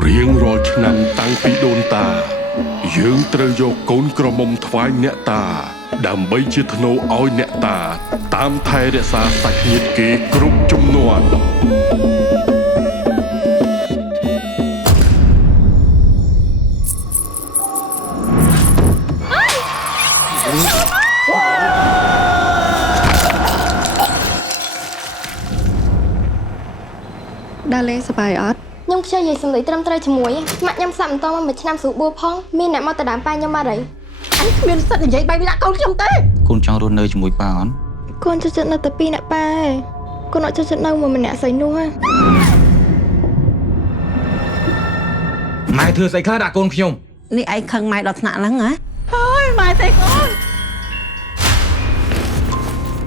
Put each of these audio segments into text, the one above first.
រៀងរាល់ឆ្នាំតាំងពីដូនតាយើងត្រូវយកកូនក្រមុំថ្វាយអ្នកតាដើម្បីជាធ្នូឲ្យអ្នកតាតាមថែរក្សាសាច់ញាតិគេគ្រប់ជំនាន់ដើរលេងសប្បាយអត់ខ្ញុំខ្ជិលនិយាយសំឡេងត្រឹមត្រូវជាមួយម៉ាក់ខ្ញុំសាប់បន្តមកមួយឆ្នាំស្រួលបួផងមានអ្នកមកទៅដើមប៉ាខ្ញុំបាត់ហើយអញគ្មានសិទ្ធិនិយាយបែបនេះដាក់កូនខ្ញុំទេកូនចង់រស់នៅជាមួយប៉ាអត់កូនចូលចិត្តនៅតែពីអ្នកប៉ាឯងកូនអត់ចូលចិត្តនៅមួយម្នាក់ស្អីនោះហ៎ម៉ែធ្វើស្អីខ្លះដាក់កូនខ្ញុំនេះឯងខឹងម៉ែដល់ថ្នាក់ហ្នឹងហ៎ហើយម៉ែទេកូន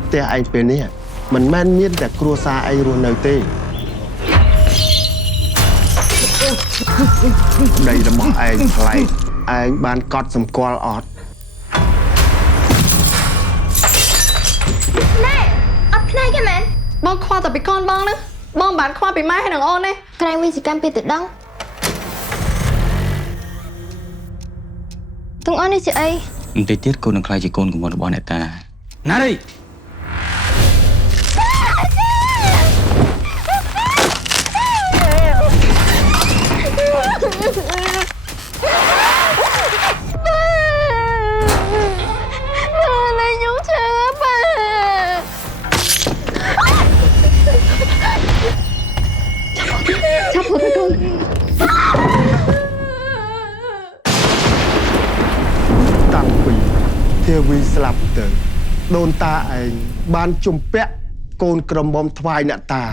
ផ្ទះឯងពេលនេះមិនមែនមានតែគ្រួសារឯងរស់នៅទេដីរបស់ឯងថ្លៃឯងបានកត់សម្គាល់អត់ណែអត់ផ្នែកទេមែនបងខ្វល់តែពីកូនបងហ្នឹងបងបានខ្វល់ពីម៉ែហើយនឹងអូនទេក្រែងវិជ្ជកម្មពីទៅដងទាំងអូននេះជាអីបន្តិចទៀតកូននឹងក្លាយជាកូនកំមុនរបស់អ្នកតាណារីតាំងពីធាវីស្លាប់ទៅដូនតាឯងបានជំពាក់កូនក្រមុំថ្វាយអ្នកតា